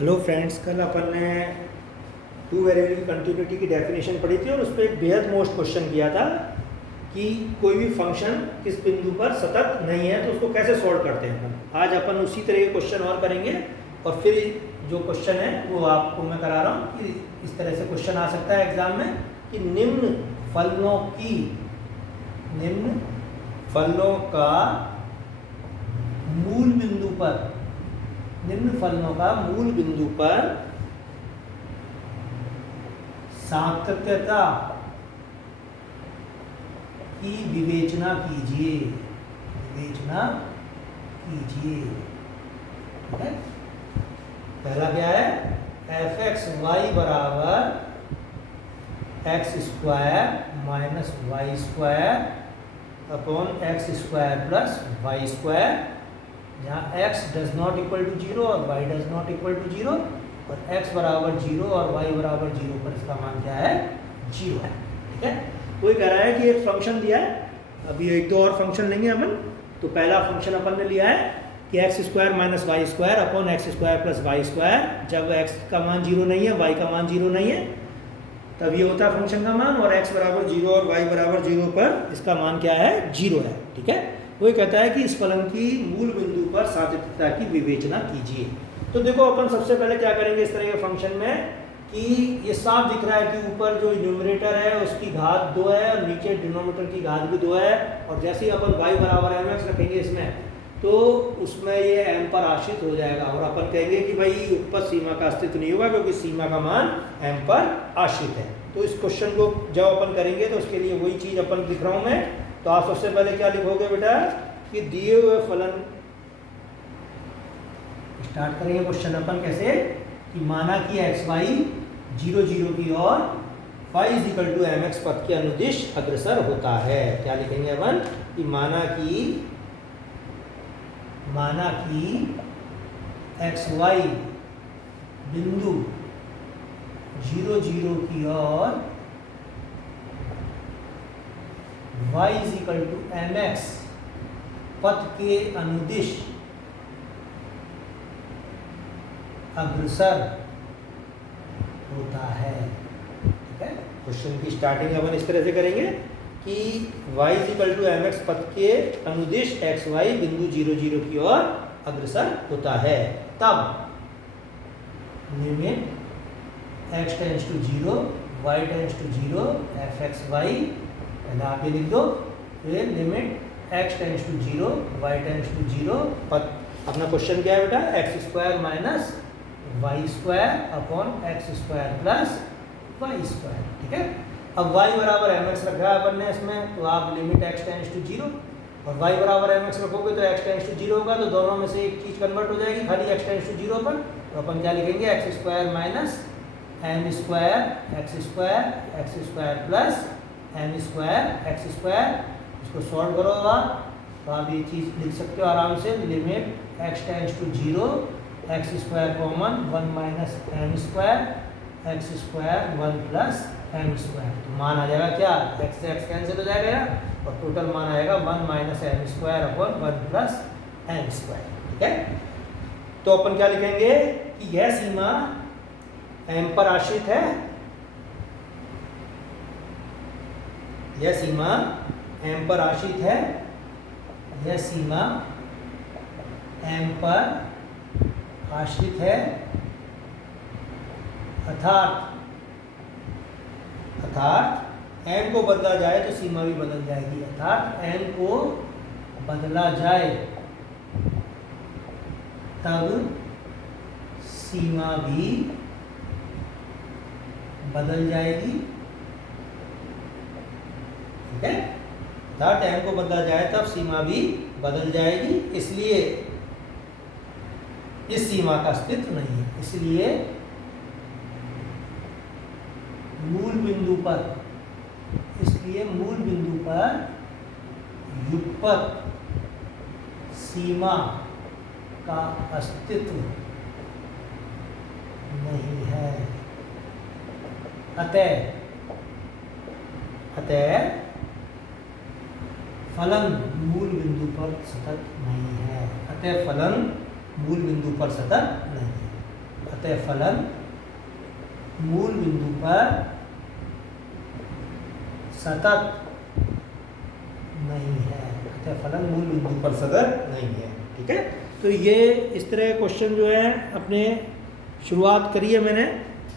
Hello friends, कल अपन ने two variable की कंटिन्यूटी की डेफिनेशन पढ़ी थी और उस पर एक बेहद मोस्ट क्वेश्चन किया था कि कोई भी फंक्शन किस बिंदु पर सतत नहीं है तो उसको कैसे सॉल्व करते हैं अपन। आज अपन उसी तरह के क्वेश्चन और करेंगे और फिर जो क्वेश्चन है वो आपको मैं करा रहा हूँ कि इस तरह से क्वेश्चन आ सकता है एग्जाम में कि निम्न फलनों का मूल बिंदु पर सातत्यता की विवेचना कीजिए। ठीक है, पहला क्या है, एफ एक्स वाई बराबर X square minus Y square upon X square plus Y square, जहाँ x does not equal to 0 और y does not equal to 0 और x बराबर 0 और y बराबर 0 पर इसका मान क्या है, 0 है। ठीक है, तो ये कह रहा है कि एक फंक्शन दिया है, अभी एक दो और फंक्शन लेंगे अपन। तो पहला फंक्शन अपन ने लिया है कि X square minus Y square upon X square plus Y square. जब x का मान 0 नहीं है, y का मान 0 नहीं है, तब ये होता है फंक्शन का मान, और x बराबर 0 और y बराबर 0 पर इसका मान क्या है, 0 है। ठीक है, वो ये कहता है कि इस फलन की मूल बिंदु पर सातत्यता की विवेचना कीजिए। तो देखो अपन सबसे पहले क्या करेंगे इस तरह के फंक्शन में कि ये साफ दिख रहा है कि ऊपर जो न्यूमरेटर है उसकी घात 2 है और नीचे डिनोमिनेटर की घात भी 2 है, और जैसे ही अपन y बराबर mx रखेंगे इसमें तो उसमें ये m पर आश्रित हो जाएगा और अपन कहेंगे कि भाई ऊपर सीमा का अस्तित्व नहीं होगा क्योंकि सीमा का मान m पर आश्रित है। तो इस क्वेश्चन को जब अपन करेंगे तो उसके लिए वही चीज़ अपन लिख रहा हूँ मैं। तो आप सबसे पहले क्या लिखोगे बेटा कि दिए हुए फलन, स्टार्ट करेंगे क्वेश्चन अपन कैसे कि माना कि एक्स वाई 0 0 की ओर y equal to M X पथ के अनुदिश अग्रसर होता है। क्या लिखेंगे अपन कि माना कि एक्स वाई बिंदु 0 0 की ओर y is equal to M X पथ के अनुदिश अग्रसर होता है। ठीक है, क्वेश्चन की स्टार्टिंग अपन इस तरह से करेंगे कि y is equal to M X पथ के अनुदिश एक्स वाई बिंदु 0 0 की ओर अग्रसर होता है। तब limit x tends to 0 y tends to 0 F X Y, पहले आप ये लिख दो, फिर limit x tends to 0 y tends to 0 पर अपना क्वेश्चन क्या है बेटा, X square minus Y square upon X square plus Y square. ठीक है, अब y बराबर एम एक्स रखा है अपन ने इसमें, तो आप लिमिट x टेंड्स टू 0 और y बराबर एम एक्स रखोगे तो x टेंड्स टू 0 होगा, तो दोनों में से एक चीज़ कन्वर्ट हो जाएगी, खाली x टेंड्स टू 0 पर। तो अपन क्या लिखेंगे, X square minus M square X square plus M square X square. इसको सॉल्व करो आप तो आप ये चीज़ लिख सकते हो आराम से, limit x tends to 0 X square common 1 minus M square X square 1 plus M square. तो मान आ जाएगा क्या, x से x कैंसिल हो जाएगा और टोटल मान आएगा 1 minus M square upon 1 plus M square. ठीक है, तो अपन क्या लिखेंगे कि यह सीमा m पर आश्रित है, यह सीमा m पर आश्रित है, यह सीमा m पर आश्रित है, अर्थात m को बदला जाए तो सीमा भी बदल जाएगी, अर्थात m को बदला जाए तब सीमा भी बदल जाएगी। ठीक है, अर्थात m को बदला जाए तब सीमा भी बदल जाएगी, इसलिए इस सीमा का अस्तित्व नहीं है। इसलिए मूल बिंदु पर युगपत सीमा का अस्तित्व नहीं है। अतः फलन मूल बिंदु पर सतत नहीं है। अतः फलन मूल बिंदु पर सतत नहीं है। अतः फलन मूल बिंदु पर सतत नहीं है, अतः फलन मूल बिंदु पर सतत नहीं है। ठीक है, तो ये इस तरह क्वेश्चन जो है अपने शुरुआत करी है मैंने।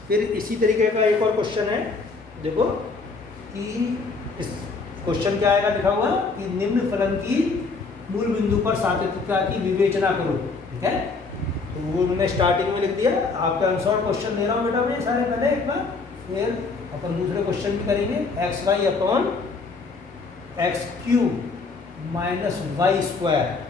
फिर इसी तरीके का एक और क्वेश्चन है, देखो कि इस क्वेश्चन क्या आएगा लिखा हुआ कि निम्न फलन की मूल बिंदु पर सातत्यता की विवेचना करो। ठीक है, तो वो मैंने स्टार्टिंग में लिख दिया। आपका आंसर क्वेश्चन दे रहा हूँ बेटा मैं सारे पहले एक बार, फिर अपन दूसरे क्वेश्चन भी करेंगे। X Y upon X cube minus Y square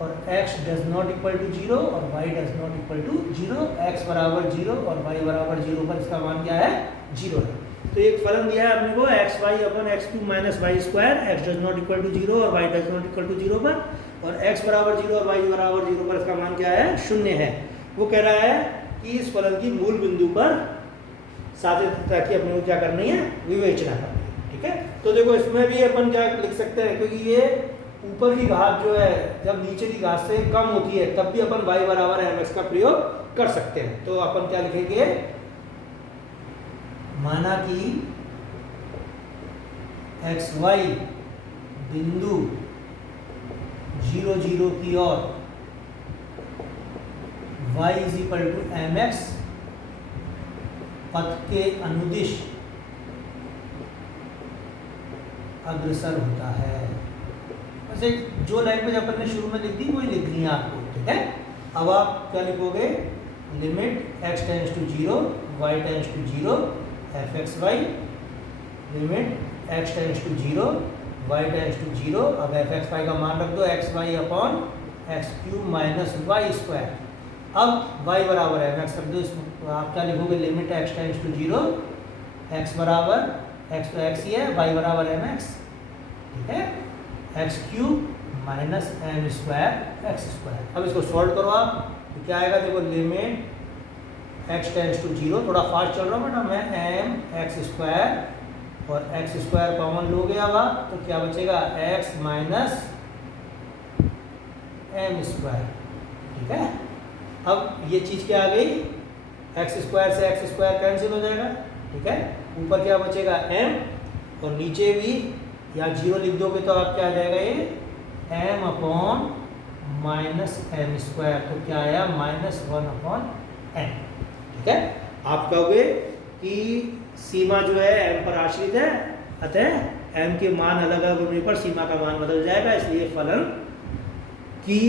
और x does not equal to 0 और y does not equal to 0, x बराबर 0 और y बराबर 0 पर इसका मान क्या है 0 है। तो एक फलन दिया है अपने को X Y upon X cube minus Y square, X does not equal to 0 और y does not equal to 0 पर, और x बराबर 0 और y बराबर 0 पर इसका मान क्या है 0 है। वो कह रहा है कि इस फलन की मूल बिंदु पर सातत्यता की अपने को क्या करनी है, विवेचना करनी है। ठीक है, तो देखो इसमें भी अपन क्या लिख सकते हैं, क्योंकि ये ऊपर की घात जो है जब नीचे की घात से कम होती है तब भी अपन y बराबर mx का प्रयोग कर सकते हैं। तो अपन क्या लिखेंगे, माना कि एक्स वाई बिंदु 0 0 की ओर y is equal to mx पथ के अनुदिश अग्रसर होता है। वैसे जो लैंग्वेज अपन ने शुरू में लिख दी वही लिखनी है आपको। ठीक है, अब आप क्या लिखोगे, limit x tends to 0 y tends to 0 F X Y, limit x tends to 0 y tends to 0। अब एफ एक्स वाई का मान रख दो X Y upon X cube minus Y square. अब y बराबर है mx रख दो, इसमें आप क्या लिखोगे, limit x tends to 0, x बराबर x तो x ही है, y बराबर mx। ठीक है, X cube minus M square X square. अब इसको सॉल्व करो आप, तो क्या आएगा, देखो लिमिट एक्स टेंड्स टू 0, थोड़ा फास्ट चल रहा हूँ बेटा मैं, एम एक्स स्क्वायर और एक्स स्क्वायर कॉमन लोगे अब आप, तो क्या बचेगा एक्स माइनस एम स्क्वायर। ठीक है, अब ये चीज़ क्या आ गई, एक्स स्क्वायर से एक्स स्क्वायर कैंसिल हो जाएगा। ठीक है, ऊपर क्या बचेगा एम और नीचे भी या 0 लिख दोगे तो आप क्या आ जाएगा, ये m upon minus M square, तो क्या आया -1 अपॉन m। ठीक है, आप कहोगे कि सीमा जो है m पर आश्रित है, अतः m के मान अलग अलग होने पर सीमा का मान बदल जाएगा, इसलिए फलन की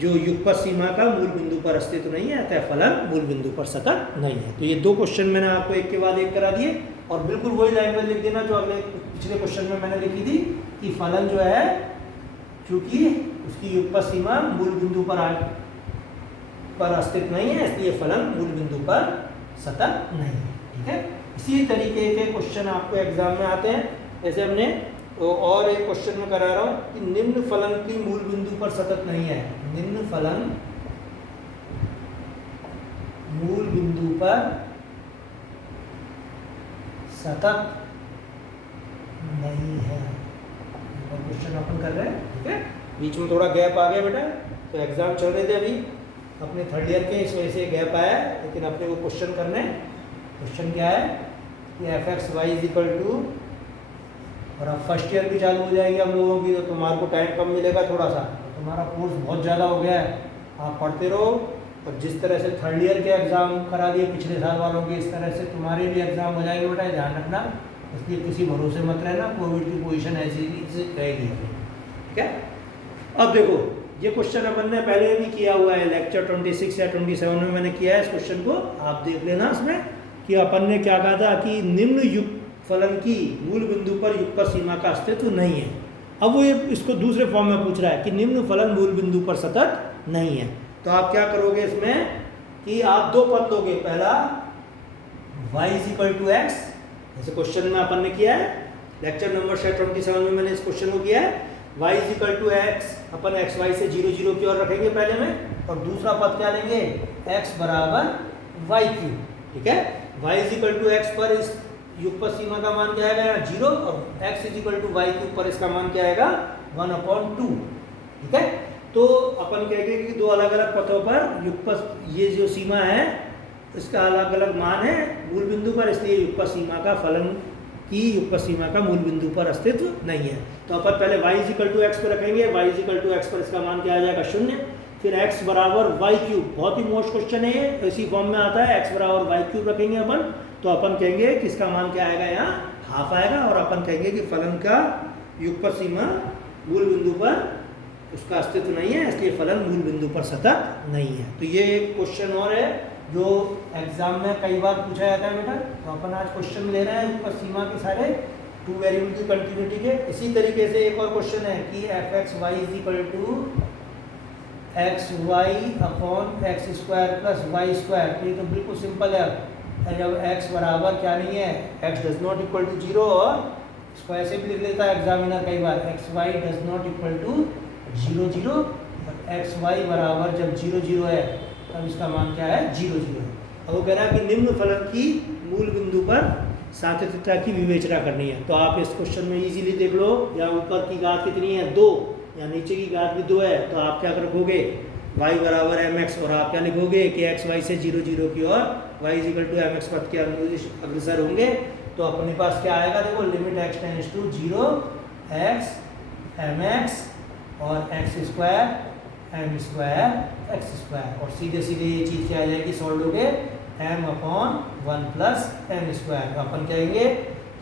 जो युगपत सीमा का मूल बिंदु पर अस्तित्व नहीं है, अतः फलन मूल बिंदु पर सतत नहीं है। तो ये दो क्वेश्चन मैंने आपको एक के बाद एक करा दिए, और बिल्कुल वही लैंग्वेज लिख देना जो अगले पिछले क्वेश्चन में मैंने लिखी थी कि फलन जो है क्योंकि उसकी युगपत सीमा मूल बिंदु पर अस्तित्व नहीं है, इसलिए फलन मूल बिंदु पर सतत नहीं है। ठीक है, इसी तरीके के क्वेश्चन आपको एग्जाम में आते हैं। जैसे हमने तो और एक क्वेश्चन में करा रहा हूँ कि निम्न फलन की मूल बिंदु पर सतत नहीं है, निम्न फलन मूल बिंदु पर सतत नहीं है, क्वेश्चन अपन कर रहे हैं। ठीक है, बीच में थोड़ा गैप आ गया बेटा, तो एग्जाम चल रहे थे अभी अपने थर्ड ईयर के, इस वजह से गैप आया, लेकिन अपने को क्वेश्चन करने। क्वेश्चन क्या है कि F X Y is equal to, और अब फर्स्ट ईयर भी चालू हो जाएगी हम लोगों की, तो तुम्हारे को टाइम कम मिलेगा थोड़ा सा, तुम्हारा कोर्स बहुत ज़्यादा हो गया है, आप पढ़ते रहो। और जिस तरह से थर्ड ईयर के एग्ज़ाम करा दिए पिछले साल वालों के, इस तरह से तुम्हारे भी एग्ज़ाम हो जाएंगे बेटा, ध्यान रखना। इसलिए किसी भरोसे मत रहना, कोविड की पोजीशन ऐसी रहेगी। ठीक है, अब देखो ये क्वेश्चन अपन ने पहले भी किया हुआ है, लेक्चर 26 या 27 में मैंने किया है इस क्वेश्चन को, आप देख लेना। इसमें कि अपन ने क्या कहा था कि निम्न युग फलन की मूल बिंदु पर युगपत सीमा का अस्तित्व नहीं है। अब वो इसको दूसरे फॉर्म में पूछ रहा है कि निम्न फलन मूल बिंदु पर सतत नहीं है। तो आप क्या करोगे इसमें कि आप दो पद लोगे, पहला y is equal to X, जैसे क्वेश्चन में अपन ने किया है, लेक्चर नंबर 27 में मैंने इस क्वेश्चन को किया है, y is equal to X upon X Y से 0 0 की ओर रखेंगे पहले में, और दूसरा पद क्या लेंगे x बराबर वाई क्यूब। ठीक है, y is equal to x पर इस युगपत सीमा का मान क्या आएगा 0, और x is equal to y cube पर इसका मान क्या आएगा 1/2। ठीक है, तो अपन कहेंगे कि दो अलग अलग पथों पर युगपत ये जो सीमा है इसका अलग अलग मान है मूल बिंदु पर, इसलिए युगपत सीमा का फलन की युगपत सीमा का मूल बिंदु पर अस्तित्व नहीं है। तो अपन पहले y = x पर रखेंगे, y = x पर इसका मान क्या आ जाएगा 0, फिर x = y³, बहुत ही मोस्ट क्वेश्चन है ये, इसी फॉर्म में आता है, x = y³ रखेंगे अपन, तो अपन कहेंगे कि इसका मान क्या आएगा, यहाँ हाफ आएगा, और अपन कहेंगे कि फलन का युगपत सीमा मूल बिंदु पर उसका अस्तित्व नहीं है, इसलिए फलन मूल बिंदु पर सतत नहीं है। तो ये एक क्वेश्चन और है जो एग्जाम में कई बार पूछा जाता है बेटा। तो अपन आज क्वेश्चन ले रहे हैं युगपत सीमा के सारे 2 वेरिएबल की कंटिन्यूटी के। इसी तरीके से एक और क्वेश्चन है कि f(x, y) = xy/x² + y²। तो ये तो बिल्कुल सिंपल है। जब x बराबर क्या नहीं है, x does not equal to 0, और इसको ऐसे भी लिख देता है एग्जामिनर कई बार, xy does not equal to 0 0, xy बराबर जब 0 0 है तब इसका मान क्या है 0 0। अब वो कह रहा है कि निम्न फलन की मूल बिंदु पर सातत्यता की विवेचना करनी है। तो आप इस क्वेश्चन में इजीली देख लो, या ऊपर की घात कितनी है 2, या नीचे की घात भी 2 है, तो आप क्या रखोगे y = mx, और आप क्या लिखोगे कि xy से 0 0 की ओर y = mx पद के अग्रसर होंगे। तो अपने पास क्या आएगा, देखो limit x tends to 0 x mx और x² m² x², और सीधे सीधे ये चीज़ क्या आ जाएगी, सॉल्व होगे m/1 + m²। तो अपन कहेंगे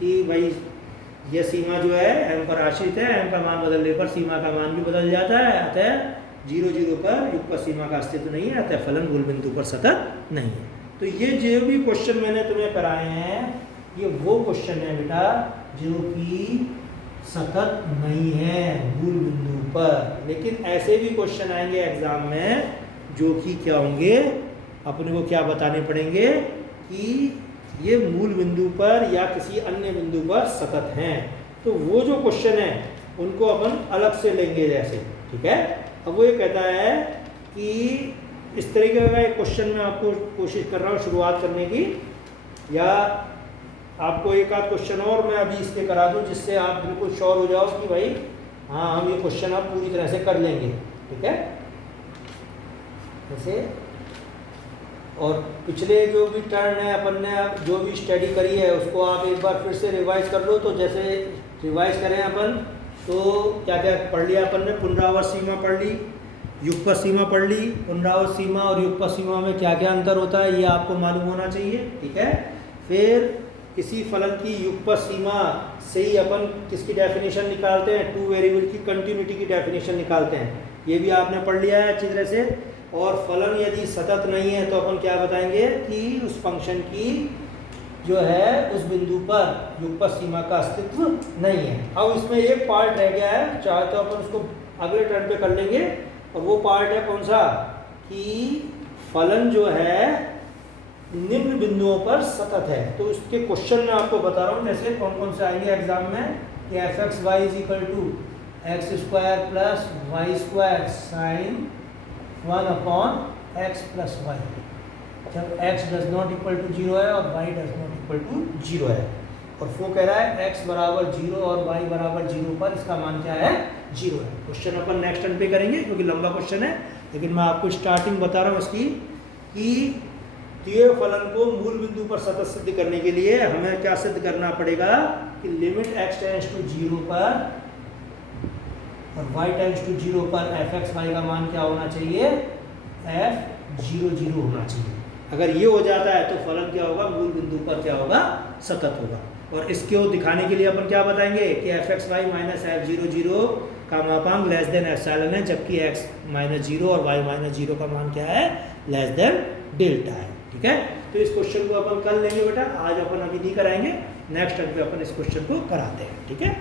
कि भाई ये सीमा जो है m पर आश्रित है, m का मान बदलने पर सीमा का मान भी बदल जाता है, अतः 0 0 पर युगपत सीमा का अस्तित्व नहीं है, अतः फलन मूल बिंदु पर सतत नहीं है। तो ये जो भी क्वेश्चन मैंने तुम्हें कराए हैं, ये वो क्वेश्चन है बेटा जो कि सतत नहीं है मूल बिंदु पर। लेकिन ऐसे भी क्वेश्चन आएंगे एग्जाम में जो कि क्या होंगे, अपने को क्या बताने पड़ेंगे कि ये मूल बिंदु पर या किसी अन्य बिंदु पर सतत हैं। तो वो जो क्वेश्चन है उनको अपन अलग से लेंगे जैसे, ठीक है। अब वो ये कहता है कि इस तरीके का एक क्वेश्चन मैं आपको कोशिश कर रहा हूँ शुरुआत करने की, या आपको एक आध क्वेश्चन और मैं अभी इसके करा दूं जिससे आप बिल्कुल श्योर हो जाओ कि भाई हाँ हम ये क्वेश्चन आप पूरी तरह से कर लेंगे, ठीक है। जैसे और पिछले जो भी टर्न है अपन ने जो भी स्टडी करी है उसको आप एक बार फिर से रिवाइज कर लो। तो जैसे रिवाइज करें अपन, तो क्या क्या पढ़ लिया अपन ने, पुनरावर्त सीमा पढ़ ली, युगपत सीमा पढ़ ली। पुनरावर्त सीमा और युगपत सीमा में क्या क्या अंतर होता है ये आपको मालूम होना चाहिए, ठीक है। फिर किसी फलन की युगपत सीमा से ही अपन किसकी डेफिनेशन निकालते हैं, 2 वेरिएबल की कंटिन्यूटी की डेफिनेशन निकालते हैं, ये भी आपने पढ़ लिया है अच्छी तरह से। और फलन यदि सतत नहीं है तो अपन क्या बताएंगे कि उस फंक्शन की जो है उस बिंदु पर युगपत सीमा का अस्तित्व नहीं है। अब इसमें एक पार्ट रह गया है, चाहे तो अपन उसको अगले टर्न पे कर लेंगे, और वो पार्ट है कौन सा, कि फलन जो है निम्न बिंदुओं पर सतत है। तो उसके क्वेश्चन में आपको बता रहा हूँ जैसे कौन कौन से आएंगे एग्जाम में, कि f(x, y) = x² + y² sin 1/x + y, जब x does not equal to 0 है और y does not equal to 0 है। और वो कह रहा है x = 0 और y = 0 पर इसका मान क्या है 0 है। क्वेश्चन अपन नेक्स्ट टर्न पे करेंगे क्योंकि लंबा क्वेश्चन है, लेकिन मैं आपको स्टार्टिंग बता रहा हूँ इसकी, कि दिए फलन को मूल बिंदु पर सतत सिद्ध करने के लिए हमें क्या सिद्ध करना पड़ेगा कि लिमिट x टेंड्स टू 0 पर और y टेंड्स टू 0 पर f(x, y) का मान क्या होना चाहिए, f(0 0) होना चाहिए। अगर ये हो जाता है तो फलन क्या होगा, मूल बिंदु पर क्या होगा, सतत होगा। और इसको दिखाने के लिए अपन क्या बताएंगे कि f(x, y) - f(0 0) का मापांक लेस देन एप्सिलॉन है, जबकि x - 0 और y - 0 का मान क्या है, लेस देन डेल्टा है, ठीक है। तो इस क्वेश्चन को अपन कल लेंगे बेटा, आज अपन अभी नहीं कराएंगे, नेक्स्ट टाइम पे अपन इस क्वेश्चन को कराते हैं, ठीक है।